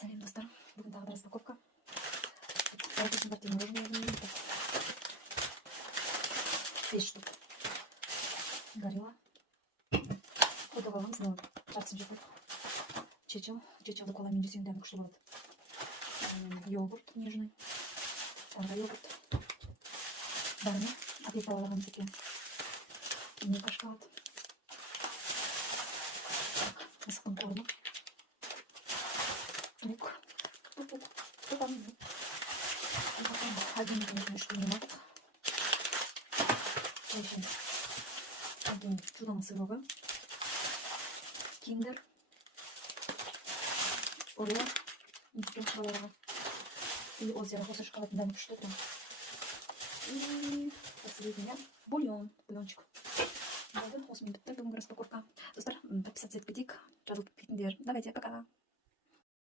Сәлем достар, бүгін тағы да распаковка. Сәлем партия мороженое. 5 штук. Горела. Отап алғам, сынау жартысын жеп. Чечилді коламен жесең дәмі күшті болады. Йогурт нежный. Тағы йогурт. Бәріне апет балалардан секен. Милка шоколад. Мысықтың корма. Лук. Один что не надо. Один чудом сырого. Киндер. Орео. И озеро. После шоколада дали что там. И последний бульон. Бульончик. Осы минутта бүгінгі распаковка. Достар, подписаться етпедік. Жазылып кетіңдер. Давайте, пока.